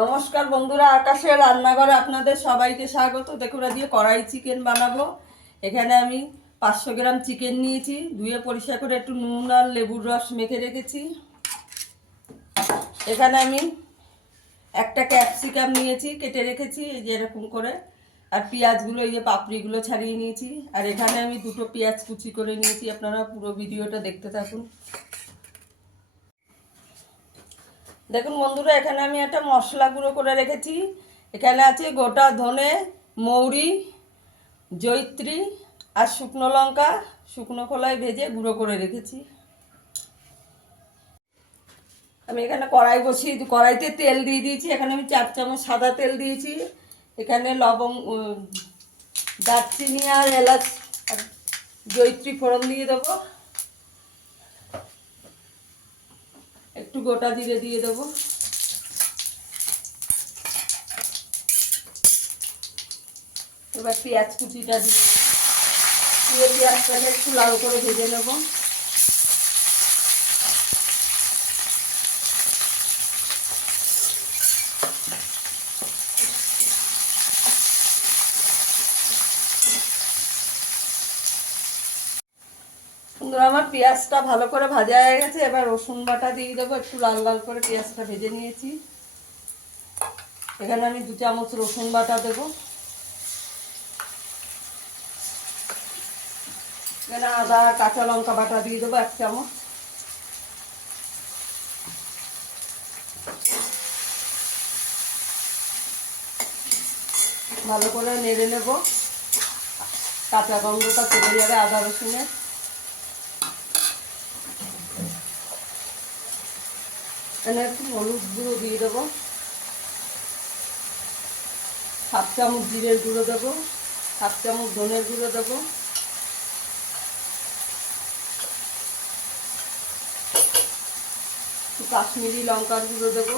নমস্কার বন্ধুরা, আকাশের রান্নাঘরে আপনাদের সবাইকে স্বাগত। দেখুন আজকে কড়াই চিকেন বানাবো। এখানে আমি 500 গ্রাম চিকেন নিয়েছি, ধুয়ে পরিষ্কার করে একটু নুন আর লেবুর রস মেখে রেখেছি। এখানে আমি একটা ক্যাপসিকাম নিয়েছি, কেটে রেখেছি এই যে এরকম করে। আর পেঁয়াজগুলো, এই যে পাপড়িগুলো ছাড়িয়ে নিয়েছি। আর এখানে আমি দুটো পেঁয়াজ কুচি করে নিয়েছি। আপনারা পুরো ভিডিওটা দেখতে থাকুন। দেখুন বন্ধুরা, এখানে আমি একটা মশলা গুঁড়ো করে রেখেছি। এখানে আছে গোটা ধনে, মৌরি, জয়িত্রী আর শুকনো লঙ্কা শুকনো খোলায় ভেজে গুঁড়ো করে রেখেছি। আমি এখানে কড়াইতে তেল দিয়ে দিয়েছি। এখানে আমি 4 চামচ সাদা তেল দিয়েছি। এখানে দারচিনি আর এলাচ আর জয়িত্রী ফোড়ন দিয়ে দেবো। একটু গোটা জিরে দিয়ে দেবো। এবার পেঁয়াজ কুচিটা দিয়ে পেঁয়াজটাকে একটু লাল করে ভেজে নেব। বন্ধুরা, আমার পেঁয়াজটা ভালো করে ভাজা হয়ে গেছে। এবার রসুন বাটা দিয়ে দেবো। একটু লাল লাল করে পেঁয়াজটা ভেজে নিয়েছি। এখানে আমি 2 চামচ রসুন বাটা দেবো। এখানে আদা কাঁচা লঙ্কা বাটা দিয়ে দেবো 1 চামচ। ভালো করে নেড়ে নেব, কাঁচা গন্ধটা চলে যাবে আদা রসুনের। এখানে একটু হলুদ গুঁড়ো দিয়ে দেবো। 7 চামচ জিরের গুঁড়ো দেবো। 7 চামচ ধনের গুঁড়ো দেবো। কাশ্মীরি লঙ্কার গুঁড়ো দেবো।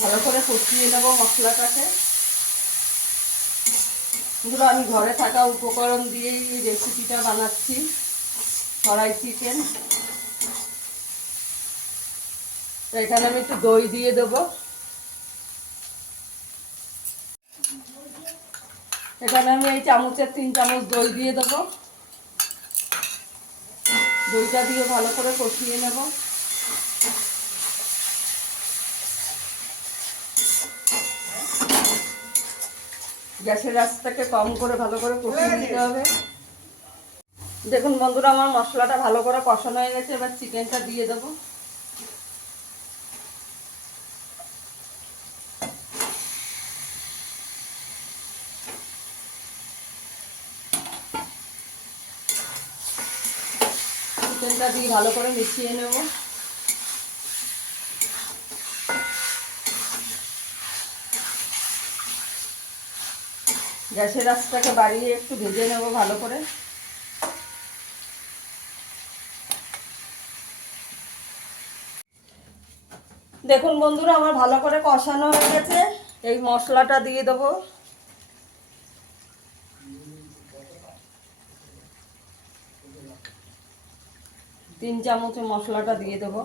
ভালো করে কষিয়ে নেবো মশলাটাকে। এগুলো আমি ঘরে থাকা উপকরণ দিয়েই এই রেসিপিটা বানাচ্ছি, কড়াই চিকেন। তো এখানে আমি একটু দই দিয়ে দেবো। এখানে আমি এই চামচের 3 চামচ দই দিয়ে দেবো। দইটা দিয়ে ভালো করে কষিয়ে নেব। গ্যাসের আঁচটাকে কম করে ভালো করে কষিয়ে নিতে হবে। দেখুন বন্ধুরা, আমার মশলাটা ভালো করে কষানো হয়ে গেছে। এবার চিকেনটা দিয়ে দেবো। চিকেনটা দিয়ে ভালো করে মিশিয়ে নেব। গ্যাসের আঁচটাকে বাড়িয়ে একটু ভেজে নেব ভালো করে। দেখুন বন্ধুরা, আমার ভালো করে কষানো হয়ে গেছে। এই মশলাটা দিয়ে দেবো। তিন চামচ মশলাটা দিয়ে দেবো।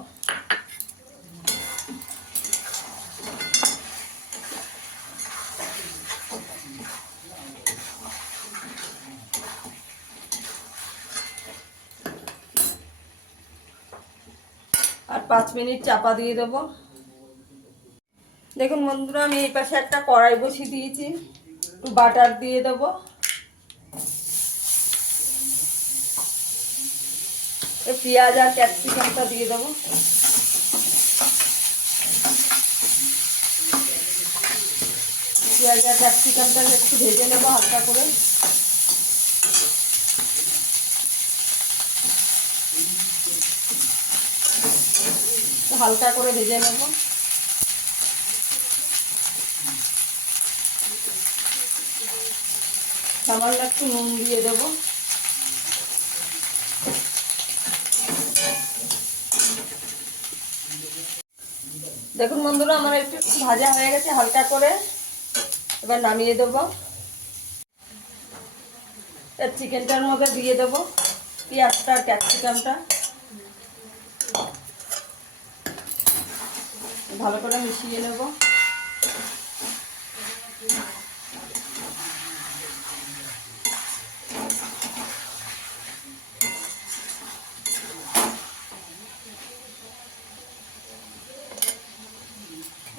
আর 5 মিনিট চাপা দিয়ে দেবো। দেখুন বন্ধুরা, আমি এই পাশে একটা কড়াই বসিয়ে দিয়েছি। একটু বাটার দিয়ে দেবো। পেঁয়াজ আর ক্যাপসিকামটা দিয়ে দেবো। পেঁয়াজ আর ক্যাপসিকামটা একটু ভেজে নেবো হালকা করে। হালকা করে ভেজে নেব। সামান্য একটু নুন দিয়ে দেবো। দেখুন বন্ধুরা, আমার একটু ভাজা হয়ে গেছে হালকা করে। এবার নামিয়ে দেবো। চিকেনটার মধ্যে দিয়ে দেবো পেঁয়াজটা আর ক্যাপসিকামটা। ভালো করে মিশিয়ে নেব।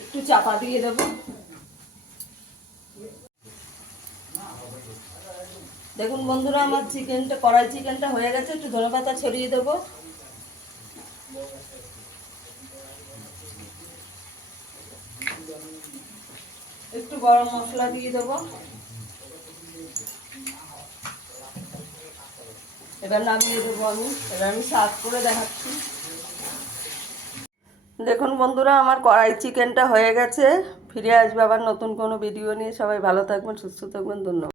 একটু চাপা দিয়ে দেবো। দেখুন বন্ধুরা, আমার কড়াই চিকেনটা হয়ে গেছে। একটু ধনেপাতা ছড়িয়ে দেবো। একটু গরম মশলা দিয়ে দেবো। এবার নামিয়ে দেবো আমি। এবার আমি সার্ভ করে দেখাচ্ছি। দেখুন বন্ধুরা, আমার কড়াই চিকেনটা হয়ে গেছে। ফিরে আসবে আবার নতুন কোনো ভিডিও নিয়ে। সবাই ভালো থাকবেন, সুস্থ থাকবেন। ধন্যবাদ।